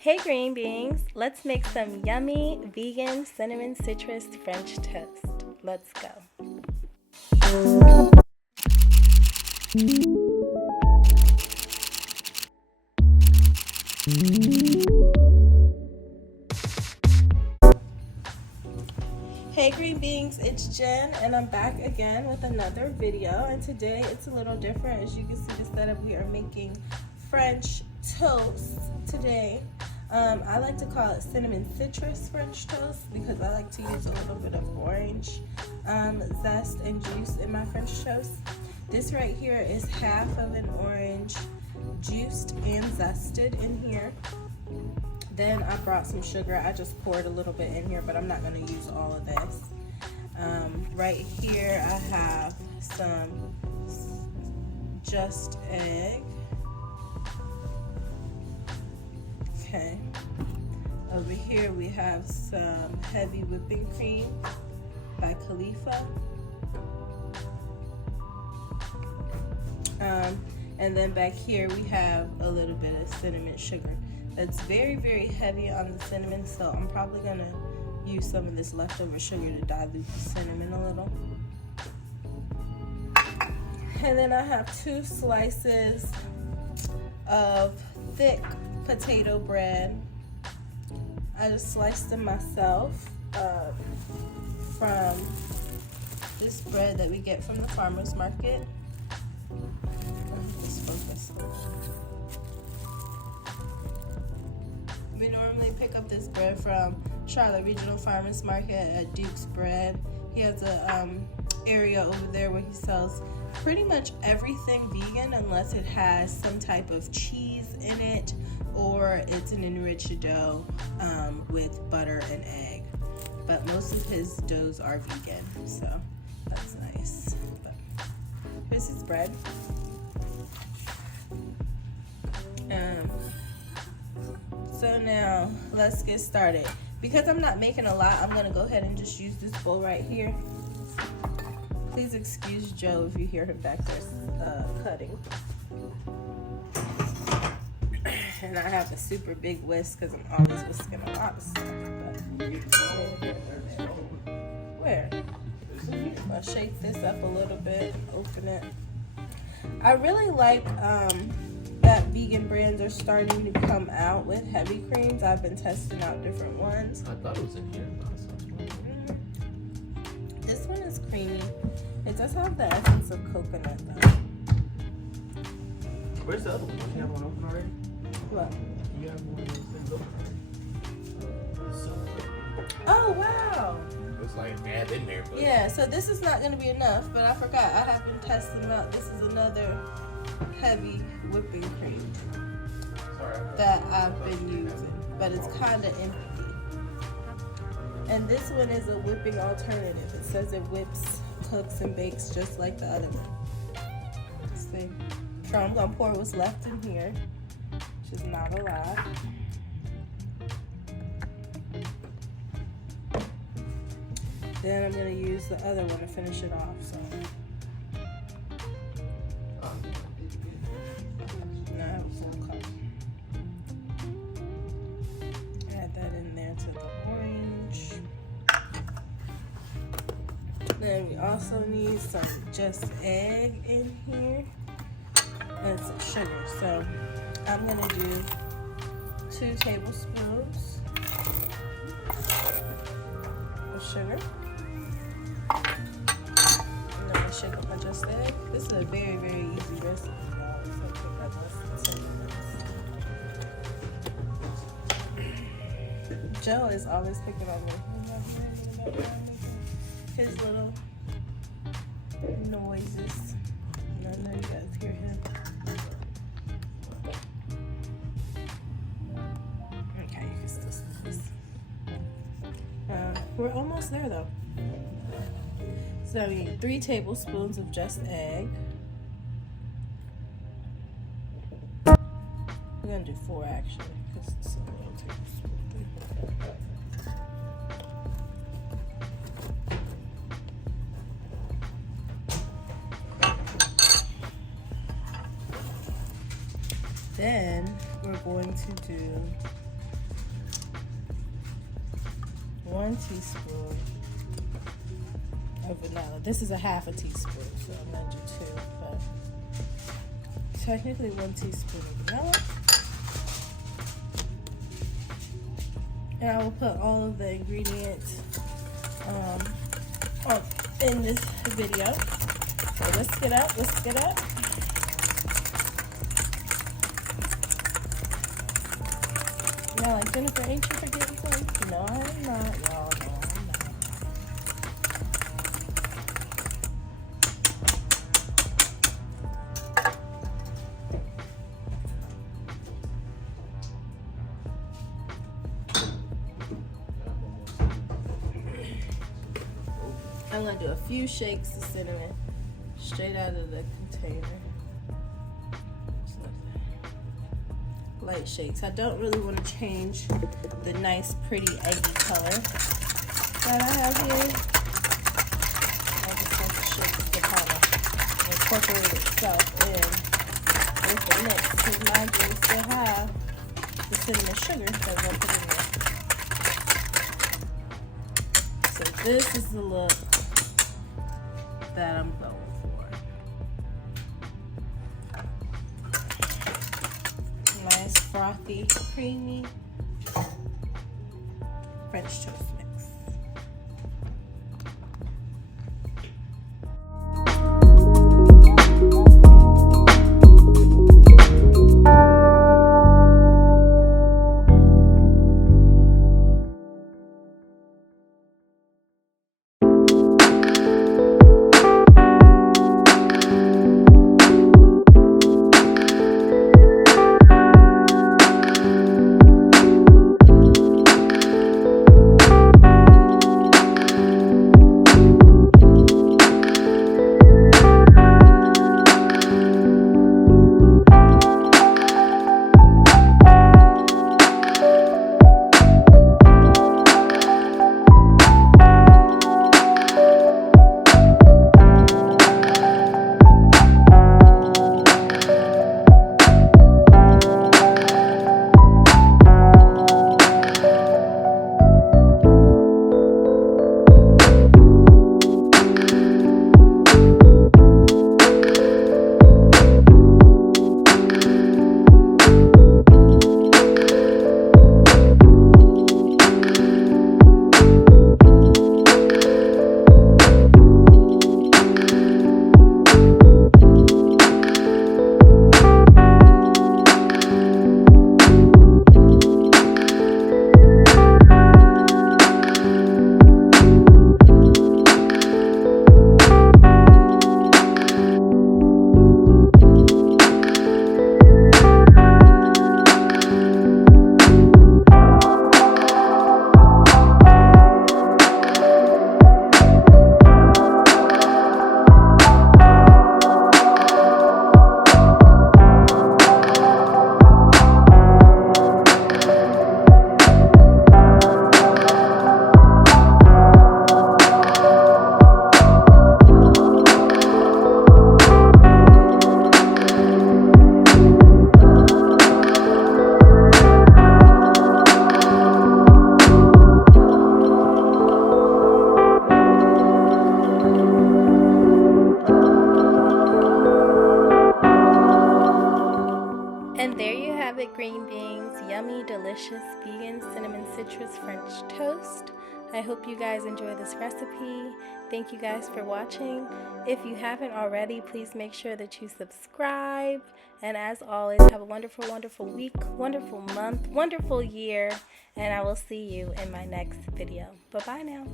Hey green beans, let's make some yummy vegan cinnamon citrus French toast. Let's go. Hey green beans, it's Jen and I'm back again with another video, and today it's a little different. As you can see the setup, we are making French toast today. I like to call it cinnamon citrus French toast because I like to use a little bit of orange zest and juice in my French toast. This right here is half of an orange juiced and zested in here. Then I brought some sugar. I just poured a little bit in here, but I'm not going to use all of this. Right here I have some just egg. Okay. Over here we have some heavy whipping cream by Khalifa. And then back here we have a little bit of cinnamon sugar. It's very, very heavy on the cinnamon, so I'm probably gonna use some of this leftover sugar to dilute the cinnamon a little. And then I have 2 slices of thick potato bread. I just sliced them myself from this bread that we get from the farmer's market. Let's focus. We normally pick up this bread from Charlotte Regional Farmers Market at Duke's Bread. He has a area over there where he sells pretty much everything vegan unless it has some type of cheese in it or it's an enriched dough with butter and egg. But most of his doughs are vegan, so that's nice. But here's his bread. So now let's get started. Because I'm not making a lot, I'm gonna go ahead and just use this bowl right here. Please excuse Joe if you hear him back there cutting. And I have a super big whisk because I'm always whisking a lot of stuff. Where? I'll shake this up a little bit, open it. I really like that vegan brands are starting to come out with heavy creams. I've been testing out different ones. I thought it was in here. This one is creamy. It does have the essence of coconut though. Where's the other one? Don't you have one open already? What? You have one of those things open already. So Oh wow! looks like bad in there, but Yeah, so this is not going to be enough, but I forgot. I have been testing them out. This is another heavy whipping cream that I've been using, but it's kind of empty. And this one is a whipping alternative. It says it whips, cooks, and bakes just like the other one. See? So I'm going to pour what's left in here, which is not a lot. Then I'm going to use the other one to finish it off. So now I have a full cup. Add that in there to the orange. Then we also need some just egg in here and some sugar. So I'm going to do 2 tablespoons of sugar. And then I shake up my just egg. This is a very, very easy recipe. So it'll take like less than 10 minutes. Joe is always picking on me. His little noises. And I know you guys hear him. Okay, you can still see this. We're almost there though. So we need 3 tablespoons of just egg. We're gonna do 4 actually, because it's a little tablespoon. Then we're going to do 1 teaspoon of vanilla. This is a half a teaspoon, so I'm gonna do 2, but technically 1 teaspoon of vanilla. And I will put all of the ingredients in this video. So whisk it up, whisk it up. Y'all like, Jennifer, ain't you forgetting something? No, I'm not, y'all. No, I'm not. I'm gonna do a few shakes of cinnamon straight out of the container. Light shakes. I don't really want to change the nice, pretty, eggy color that I have here. I just want the shakes to kind of incorporate itself in with the mix, because mine do still have the cinnamon sugar that I'm going to put in there. So this is the look that I'm going for. Nice, frothy, creamy French toast mix. Green beans, yummy, delicious, vegan, cinnamon citrus French toast. I hope you guys enjoy this recipe. Thank you guys for watching. If you haven't already, please make sure that you subscribe. And as always, have a wonderful, wonderful week, wonderful month, wonderful year. And I will see you in my next video. Bye-bye now.